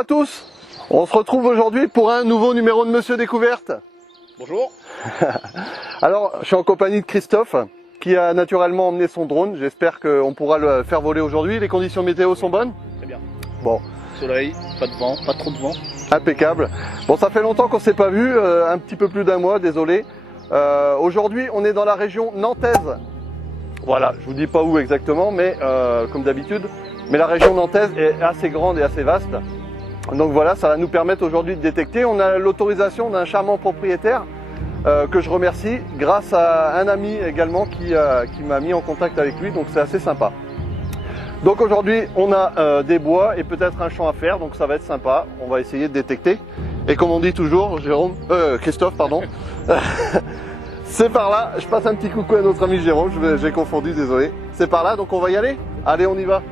à tous, on se retrouve aujourd'hui pour un nouveau numéro de Monsieur Découverte. Bonjour. Alors, je suis en compagnie de Christophe, qui a naturellement emmené son drone. J'espère qu'on pourra le faire voler aujourd'hui. Les conditions météo sont bonnes? Très bien. Bon. Soleil, pas de vent, pas trop de vent. Impeccable. Bon, ça fait longtemps qu'on ne s'est pas vu, un petit peu plus d'un mois, désolé. Aujourd'hui, on est dans la région nantaise. Voilà, je vous dis pas où exactement, mais comme d'habitude. Mais la région nantaise est assez grande et assez vaste. Donc voilà, ça va nous permettre aujourd'hui de détecter. On a l'autorisation d'un charmant propriétaire que je remercie, grâce à un ami également qui m'a mis en contact avec lui, donc c'est assez sympa. Donc aujourd'hui, on a des bois et peut-être un champ à faire, donc ça va être sympa. On va essayer de détecter. Et comme on dit toujours, Christophe, pardon, c'est par là. Je passe un petit coucou à notre ami Jérôme, j'ai confondu, désolé. C'est par là, donc on va y aller. Allez, on y va.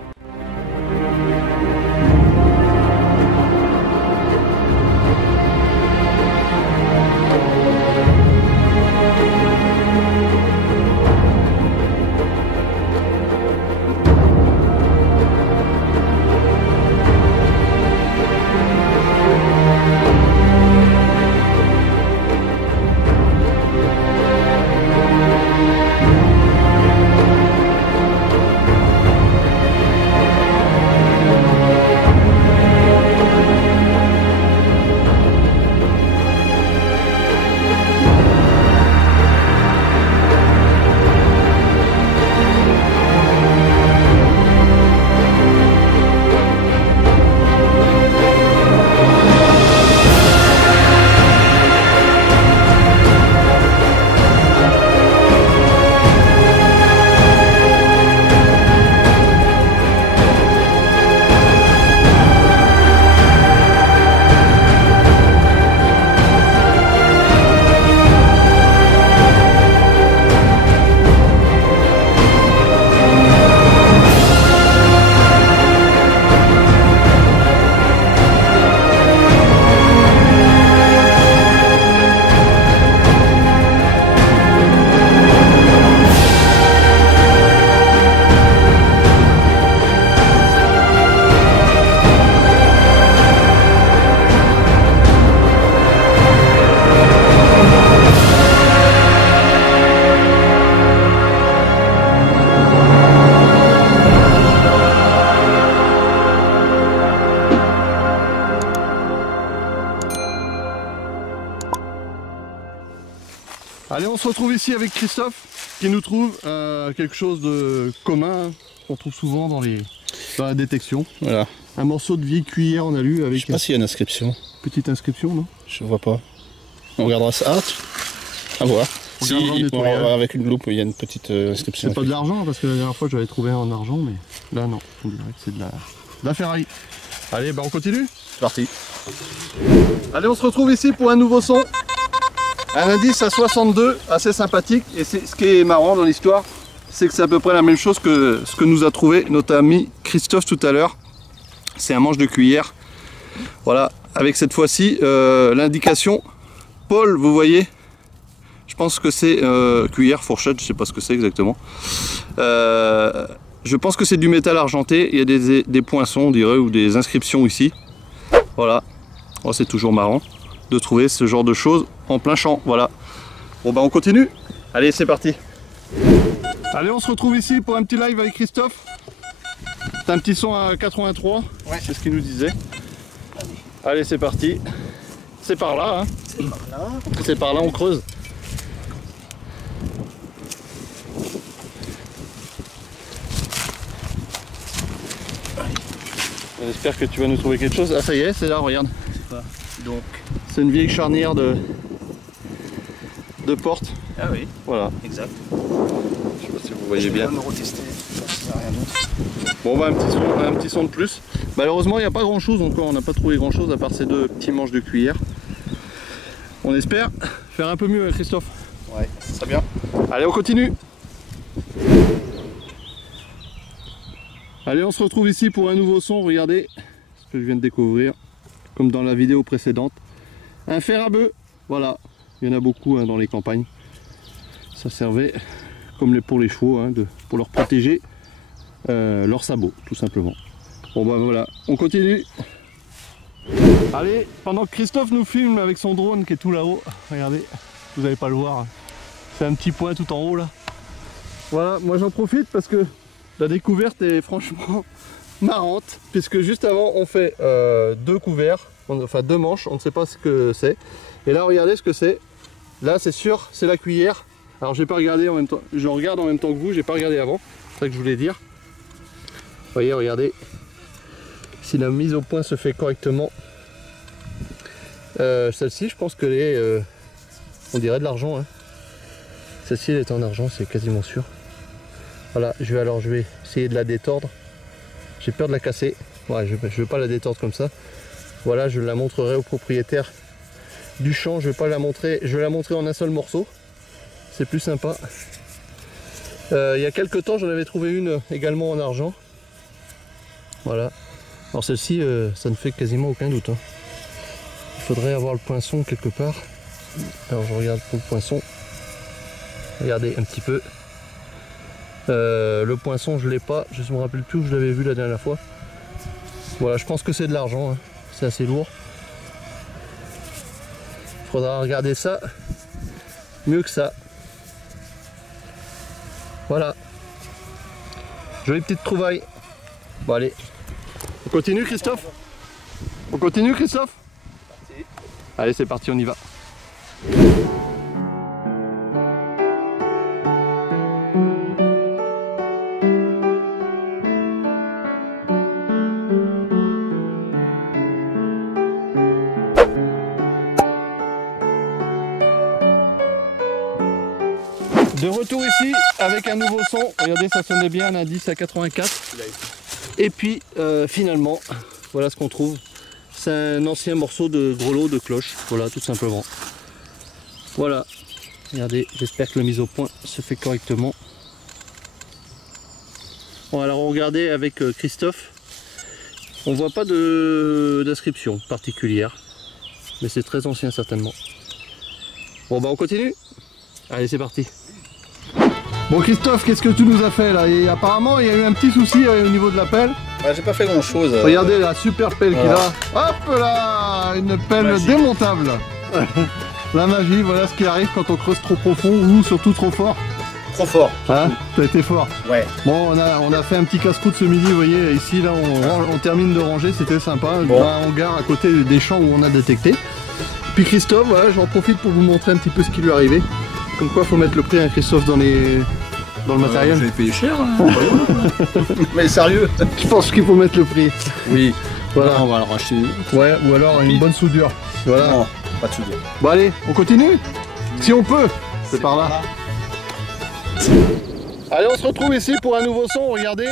Allez, on se retrouve ici avec Christophe qui nous trouve quelque chose de commun qu'on trouve souvent dans la détection. Voilà. Un morceau de vieille cuillère, on a lu avec. Je sais pas s'il y a une inscription. Petite inscription, non? Je vois pas. On regardera ça. À voir. Si, avec une loupe, il y a une petite inscription. C'est pas de l'argent, parce que la dernière fois j'avais trouvé un en argent, mais là non. On dirait que c'est de la ferraille. Allez, bah on continue. C'est parti. Allez, on se retrouve ici pour un nouveau son. Un indice à 62, assez sympathique. Et ce qui est marrant dans l'histoire, c'est que c'est à peu près la même chose que ce que nous a trouvé notre ami Christophe tout à l'heure. C'est un manche de cuillère. Voilà, avec cette fois-ci l'indication Paul, vous voyez. Je pense que c'est cuillère, fourchette, je sais pas ce que c'est exactement. Je pense que c'est du métal argenté. Il y a des poinçons, on dirait, ou des inscriptions ici. Voilà, oh, c'est toujours marrant de trouver ce genre de choses en plein champ. Voilà. Bon bah on continue. Allez, c'est parti. Allez, on se retrouve ici pour un petit live avec Christophe. C'est un petit son à 83. Ouais. C'est ce qu'il nous disait. Allez, c'est parti. C'est par là, hein. C'est par là. C'est par là, on creuse. J'espère que tu vas nous trouver quelque chose. Ah, ça y est, c'est là, regarde. Donc, c'est une vieille charnière de porte. ah oui, voilà. Exact. Je sais pas si vous voyez bien. Je vais me retester. Rien d'autre. Bon, bah un petit son de plus. Malheureusement, il n'y a pas grand chose encore. On n'a pas trouvé grand chose à part ces deux petits manches de cuillère. On espère faire un peu mieux, Christophe. Ouais, ça serait bien. Allez, on continue. Allez, on se retrouve ici pour un nouveau son. Regardez ce que je viens de découvrir, comme dans la vidéo précédente. Un fer à bœuf, voilà. Il y en a beaucoup, hein, dans les campagnes. Ça servait, comme pour les chevaux, hein, pour leur protéger leurs sabots, tout simplement. Bon bah voilà, on continue. Allez, pendant que Christophe nous filme avec son drone qui est tout là-haut, regardez, vous n'allez pas le voir, c'est un petit point tout en haut là. Voilà, moi j'en profite parce que la découverte est franchement marrante, puisque juste avant on fait 2 couverts, enfin 2 manches, on ne sait pas ce que c'est. Et là regardez ce que c'est, là c'est sûr, c'est la cuillère. Alors j'ai pas regardé en même temps, je regarde en même temps que vous, j'ai pas regardé avant, c'est ça que je voulais dire. Vous voyez, regardez, si la mise au point se fait correctement. Celle-ci je pense que est, on dirait de l'argent, hein. Celle-ci elle est en argent, c'est quasiment sûr. Voilà, je vais essayer de la détordre. J'ai peur de la casser. Ouais, je vais pas la détordre comme ça. Voilà, je la montrerai au propriétaire du champ. Je vais pas la montrer, je vais la montrer en un seul morceau. C'est plus sympa. Il y a quelques temps, j'en avais trouvé une également en argent. Voilà. Alors celle-ci, ça ne fait quasiment aucun doute, hein. Il faudrait avoir le poinçon quelque part. Alors je regarde pour le poinçon. Regardez un petit peu. Le poinçon je l'ai pas, je me rappelle plus où je l'avais vu la dernière fois. Voilà, je pense que c'est de l'argent, hein. C'est assez lourd. Il faudra regarder ça mieux que ça. Voilà. Jolie petite trouvaille. Bon allez. On continue Christophe? On continue Christophe? Allez c'est parti, on y va. De retour ici avec un nouveau son. Regardez, ça sonnait bien, un indice à 84. Et puis finalement, voilà ce qu'on trouve. C'est un ancien morceau de grelot de cloche. Voilà, tout simplement. Voilà. Regardez, j'espère que la mise au point se fait correctement. Bon, alors regardez avec Christophe. On voit pas d'inscription particulière. Mais c'est très ancien certainement. Bon bah on continue. Allez c'est parti. Bon Christophe, qu'est-ce que tu nous as fait là? Et apparemment il y a eu un petit souci au niveau de la pelle. Ouais, j'ai pas fait grand chose. Regardez la super pelle qu'il a. Hop là, une pelle magie démontable. La magie, voilà ce qui arrive quand on creuse trop profond ou surtout trop fort. Trop fort. Hein? T'as été fort. Ouais. Bon, on a fait un petit casse-croûte ce midi, vous voyez, ici là on termine de ranger, c'était sympa. Bon. Un hangar à côté des champs où on a détecté. Puis Christophe, voilà, j'en profite pour vous montrer un petit peu ce qui lui est arrivé. Comme quoi, faut mettre le prix à Christophe dans le matériel. Vous avez payé cher, hein. Mais sérieux. Je pense qu'il faut mettre le prix. Oui. Voilà. Non, on va le racheter. Ouais, ou alors une bonne soudure. Voilà. Non, pas de soudure. Bon allez, on continue. Si on peut. C'est par là. Allez, on se retrouve ici pour un nouveau son. Regardez.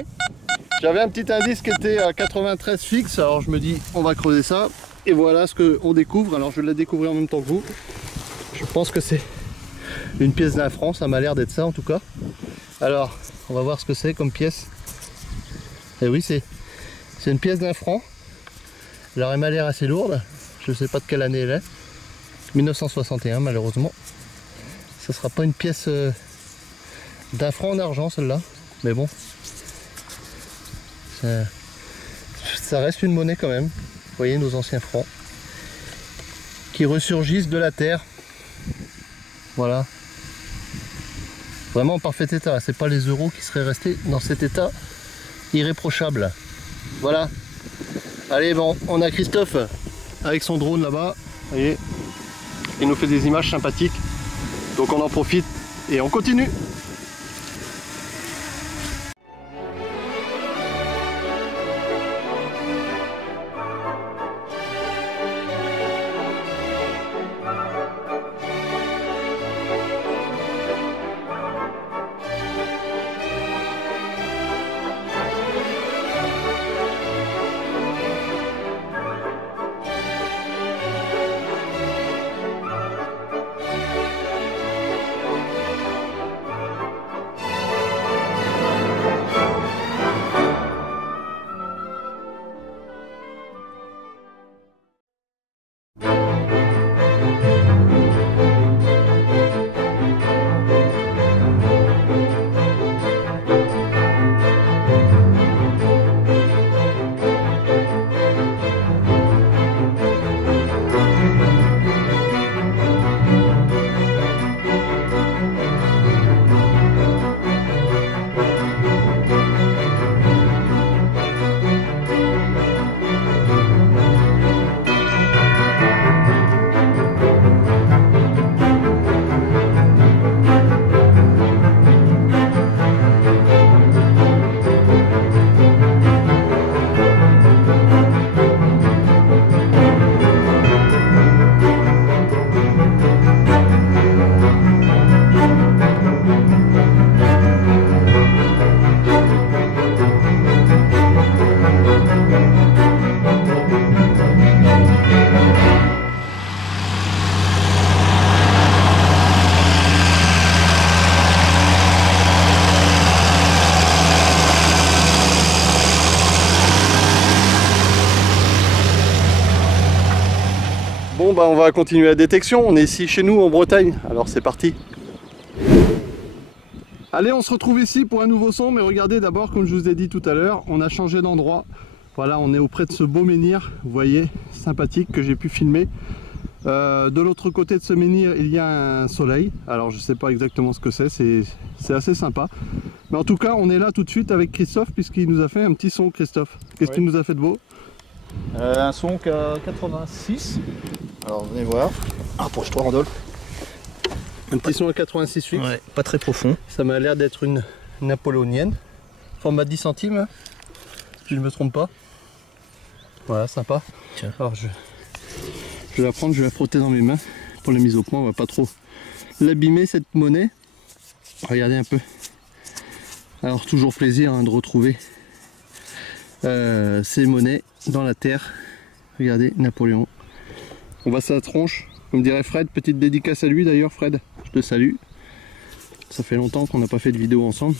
J'avais un petit indice qui était à 93 fixe. Alors je me dis, on va creuser ça. Et voilà ce qu'on découvre. Alors je l'ai découvert en même temps que vous. Je pense que c'est une pièce d'un franc, ça m'a l'air d'être ça en tout cas. Alors, on va voir ce que c'est comme pièce. Et oui, c'est une pièce d'un franc. Alors elle m'a l'air assez lourde. Je ne sais pas de quelle année elle est. 1961 malheureusement. Ce sera pas une pièce d'un franc en argent celle-là. Mais bon. Ça reste une monnaie quand même. Vous voyez nos anciens francs. Qui ressurgissent de la terre. Voilà. Vraiment en parfait état. C'est pas les euros qui seraient restés dans cet état irréprochable. Voilà. Allez, bon, on a Christophe avec son drone là-bas. Vous voyez, il nous fait des images sympathiques. Donc on en profite et on continue. Bon bah on va continuer la détection, on est ici chez nous en Bretagne, alors c'est parti. Allez, on se retrouve ici pour un nouveau son, mais regardez d'abord, comme je vous ai dit tout à l'heure, on a changé d'endroit. Voilà, on est auprès de ce beau menhir, vous voyez, sympathique, que j'ai pu filmer. De l'autre côté de ce menhir, il y a un soleil. Alors je sais pas exactement ce que c'est assez sympa. Mais en tout cas, on est là tout de suite avec Christophe, puisqu'il nous a fait un petit son. Christophe, qu'est-ce qu'il nous a fait de beau? Un son qu'à 86. Alors venez voir. Approche-toi Randolph. Un petit son à 86,8. Ouais, pas très profond. Ça m'a l'air d'être une napoléonienne. Format 10 centimes, hein, si je ne me trompe pas. Voilà, sympa. Tiens. Alors je vais la prendre, je vais la frotter dans mes mains pour la mise au point. On va pas trop l'abîmer cette monnaie. Regardez un peu. Alors toujours plaisir hein, de retrouver ces monnaies dans la terre. Regardez Napoléon. On va sa tronche, comme dirait Fred. Petite dédicace à lui d'ailleurs, Fred. Je te salue. Ça fait longtemps qu'on n'a pas fait de vidéo ensemble.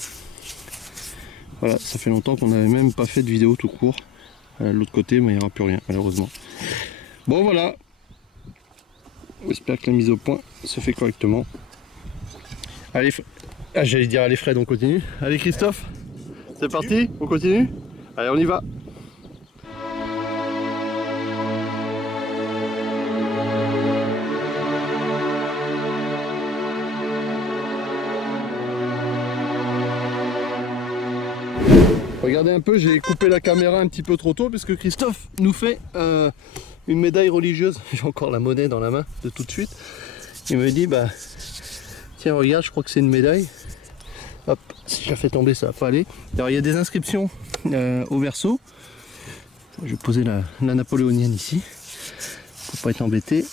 Voilà, ça fait longtemps qu'on n'avait même pas fait de vidéo tout court. De l'autre côté, mais il n'y aura plus rien malheureusement. Bon voilà. J'espère que la mise au point se fait correctement. Allez, j'allais dire allez Fred, on continue. Allez Christophe, c'est parti, on continue. Allez, on y va. Regardez un peu, j'ai coupé la caméra un petit peu trop tôt parce que Christophe nous fait une médaille religieuse. J'ai encore la monnaie dans la main de tout de suite. Il me dit bah tiens regarde, je crois que c'est une médaille. Hop, si je la fais tomber ça va pas aller. Alors il y a des inscriptions au verso. Je vais poser la napoléonienne ici pour pas être embêté.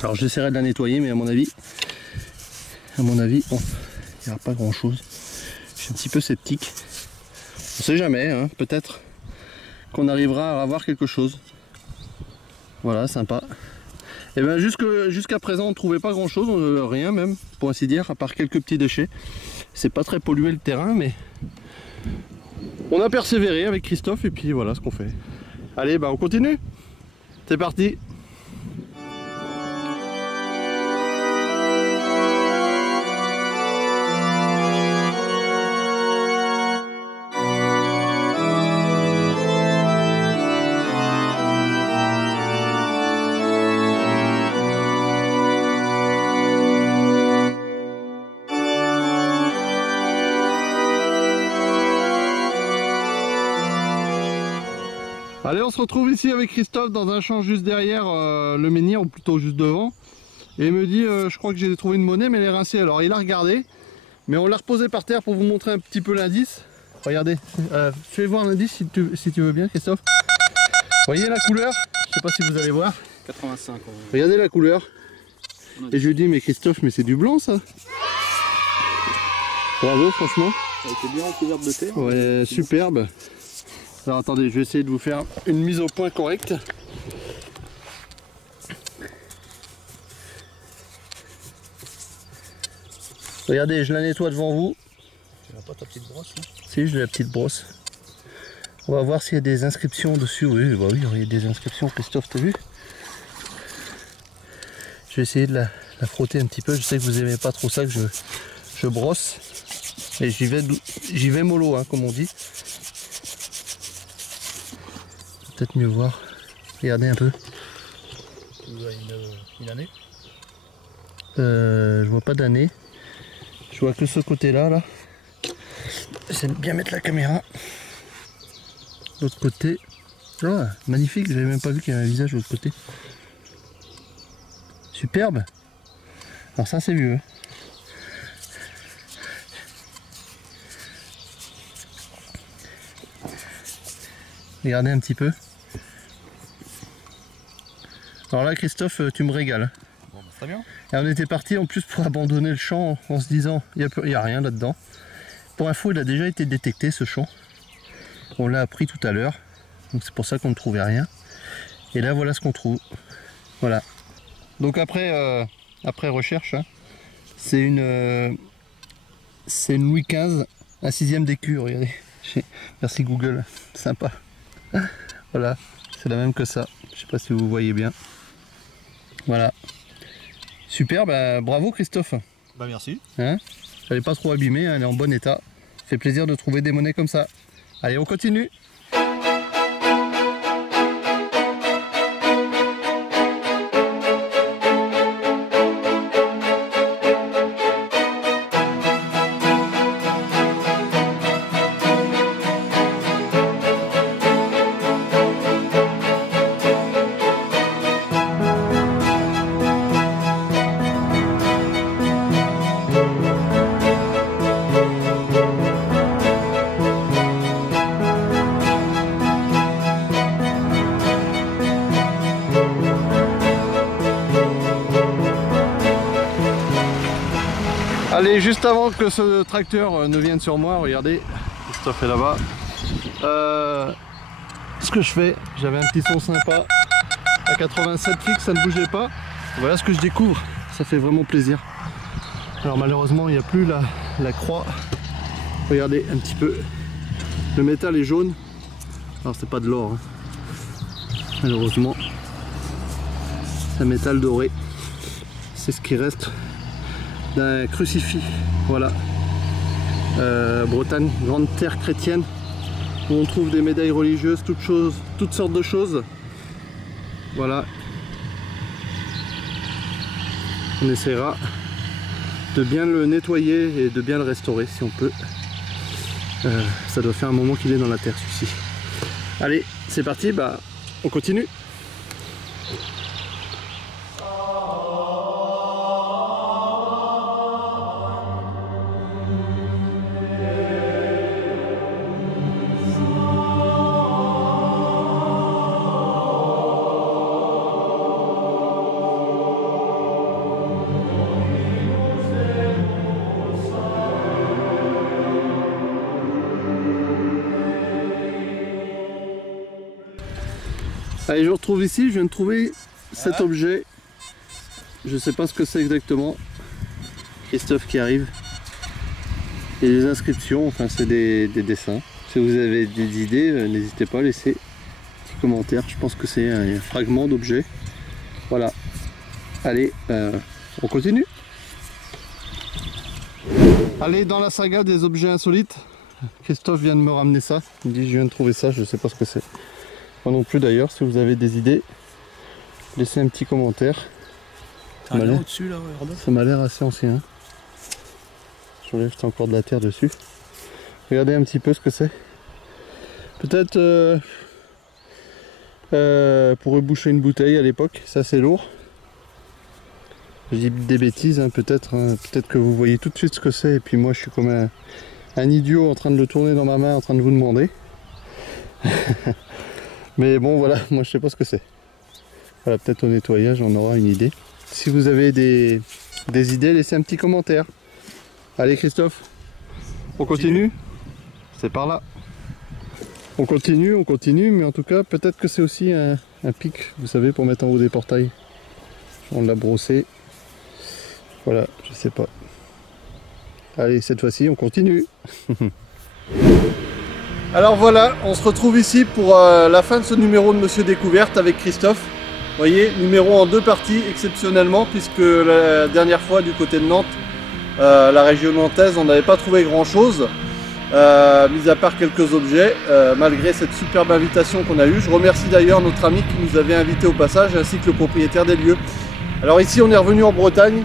Alors j'essaierai de la nettoyer, mais à mon avis bon, il n'y aura pas grand chose. Je suis un petit peu sceptique. On sait jamais, hein, peut-être qu'on arrivera à avoir quelque chose. Voilà, sympa. Et bien jusqu'à présent on ne trouvait pas grand chose, rien même, pour ainsi dire, à part quelques petits déchets. C'est pas très pollué le terrain, mais on a persévéré avec Christophe et puis voilà ce qu'on fait. Allez, bah on continue. C'est parti. Allez, on se retrouve ici avec Christophe dans un champ juste derrière le menhir, ou plutôt juste devant. Et il me dit, je crois que j'ai trouvé une monnaie, mais elle est rincée. Alors il a regardé, mais on l'a reposée par terre pour vous montrer un petit peu l'indice. Regardez, fais voir l'indice si tu veux bien, Christophe. Voyez la couleur? Je sais pas si vous allez voir. 85. Regardez la couleur. Et je lui dis, mais Christophe, mais c'est du blanc ça. Bravo, franchement. Ça a été bien recouverte de terre. Ouais, superbe. Alors attendez, je vais essayer de vous faire une mise au point correcte. Regardez, je la nettoie devant vous. Tu n'as pas ta petite brosse là? Si, j'ai la petite brosse. On va voir s'il y a des inscriptions dessus. Oui, bah oui, il y a des inscriptions, Christophe, t'as vu? Je vais essayer de la frotter un petit peu. Je sais que vous n'aimez pas trop ça que je brosse. Et j'y vais mollo, hein, comme on dit. Peut-être mieux voir. Regardez un peu. Tu vois une année? Je vois pas d'année. Je vois que ce côté-là, là. J'essaie de bien mettre la caméra. L'autre côté. Oh, magnifique, j'avais même pas vu qu'il y avait un visage de l'autre côté. Superbe. Alors ça c'est vieux. Regardez un petit peu. Alors là Christophe, tu me régales. Bon, bah, très bien. Et on était parti en plus pour abandonner le champ en se disant il n'y a rien là-dedans. Pour info, il a déjà été détecté ce champ. On l'a appris tout à l'heure. Donc c'est pour ça qu'on ne trouvait rien. Et là voilà ce qu'on trouve. Voilà. Donc après recherche, hein, c'est une Louis XV, un 6e d'écu, regardez. Merci Google, sympa. Voilà, c'est la même que ça. Je sais pas si vous voyez bien. Voilà. Super, bah, bravo Christophe. Bah merci. Hein, elle n'est pas trop abîmée, elle est en bon état. Ça fait plaisir de trouver des monnaies comme ça. Allez, on continue. Allez, juste avant que ce tracteur ne vienne sur moi, regardez, Christophe est là-bas. Ce que je fais, j'avais un petit son sympa à 87 kicks, ça ne bougeait pas. Voilà ce que je découvre, ça fait vraiment plaisir. Alors malheureusement, il n'y a plus la croix. Regardez un petit peu, le métal est jaune. Alors c'est pas de l'or, hein. Malheureusement, c'est un métal doré. C'est ce qui reste d'un crucifix, voilà. Bretagne, grande terre chrétienne, où on trouve des médailles religieuses, toutes sortes de choses. Voilà. On essaiera de bien le nettoyer et de bien le restaurer si on peut. Ça doit faire un moment qu'il est dans la terre, celui-ci. Allez, c'est parti, bah, on continue. Allez, je retrouve ici, je viens de trouver cet objet. Je ne sais pas ce que c'est exactement. Christophe qui arrive. Et des inscriptions, enfin c'est des dessins. Si vous avez des idées, n'hésitez pas à laisser un petit commentaire. Je pense que c'est un fragment d'objet. Voilà. Allez, on continue. Allez, dans la saga des objets insolites, Christophe vient de me ramener ça. Il me dit je viens de trouver ça, je ne sais pas ce que c'est. Moi non plus d'ailleurs, si vous avez des idées, laissez un petit commentaire. Ça m'a l'air assez ancien. Je voulais jeter encore de la terre dessus. Regardez un petit peu ce que c'est. Peut-être pour reboucher une bouteille à l'époque, c'est assez lourd. Je dis des bêtises, hein, peut-être que vous voyez tout de suite ce que c'est, et puis moi je suis comme un idiot en train de le tourner dans ma main, en train de vous demander. Mais bon voilà, moi je sais pas ce que c'est. Voilà, peut-être au nettoyage on aura une idée. Si vous avez des idées, laissez un petit commentaire. Allez Christophe, on continue. C'est par là. On continue, mais en tout cas peut-être que c'est aussi un pic, vous savez, pour mettre en haut des portails. On l'a brossé. Voilà, je sais pas. Allez, cette fois-ci on continue. Alors voilà, on se retrouve ici pour la fin de ce numéro de Monsieur Découverte avec Christophe. Vous voyez, numéro en 2 parties exceptionnellement, puisque la dernière fois du côté de Nantes, la région nantaise, on n'avait pas trouvé grand chose, mis à part quelques objets, malgré cette superbe invitation qu'on a eue. Je remercie d'ailleurs notre ami qui nous avait invités au passage, ainsi que le propriétaire des lieux. Alors ici on est revenu en Bretagne,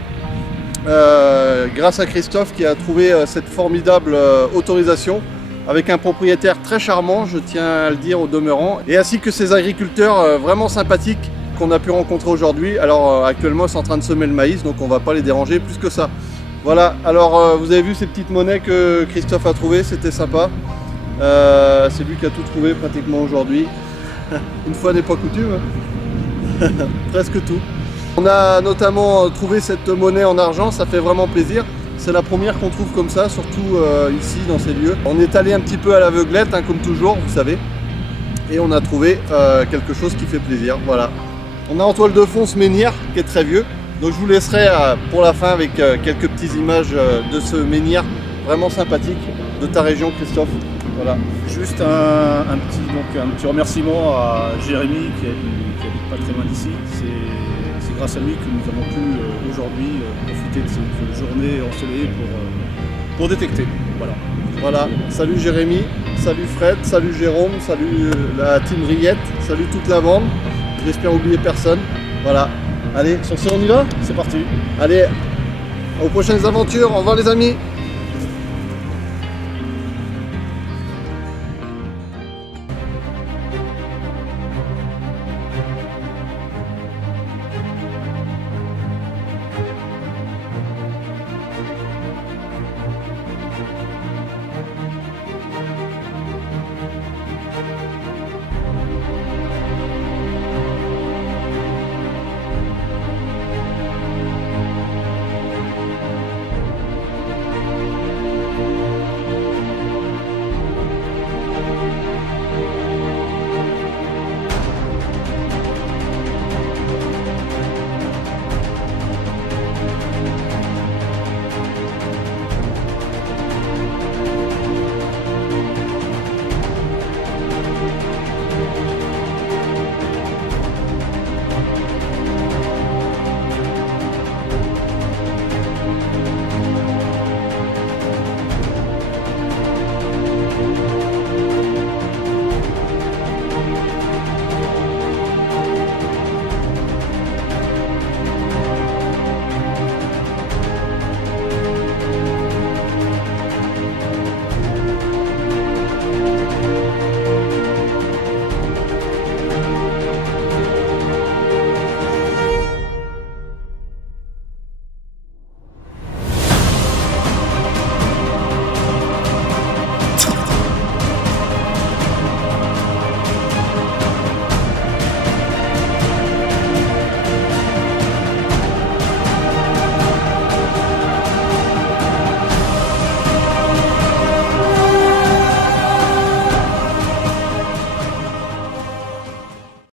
grâce à Christophe qui a trouvé cette formidable autorisation, avec un propriétaire très charmant, je tiens à le dire au demeurant, et ainsi que ces agriculteurs vraiment sympathiques qu'on a pu rencontrer aujourd'hui. Alors actuellement ils sont en train de semer le maïs, donc on va pas les déranger plus que ça. Voilà, alors vous avez vu ces petites monnaies que Christophe a trouvées, c'était sympa. C'est lui qui a tout trouvé pratiquement aujourd'hui. Une fois n'est pas coutume, hein. Presque tout. On a notamment trouvé cette monnaie en argent, ça fait vraiment plaisir. C'est la première qu'on trouve comme ça, surtout ici dans ces lieux. On est allé un petit peu à l'aveuglette, hein, comme toujours, vous savez. Et on a trouvé quelque chose qui fait plaisir, voilà. On a en toile de fond ce menhir qui est très vieux. Donc je vous laisserai pour la fin avec quelques petites images de ce menhir vraiment sympathique de ta région, Christophe. Voilà. Juste un petit remerciement à Jérémy qui habite pas très loin d'ici. c'est grâce à lui que nous avons pu aujourd'hui profiter de cette journée ensoleillée pour détecter. Voilà. Voilà, salut Jérémy, salut Fred, salut Jérôme, salut la team Riette, salut toute la bande. J'espère oublier personne. Voilà. Allez, sur ce, on y va? C'est parti. Allez, aux prochaines aventures. Au revoir les amis.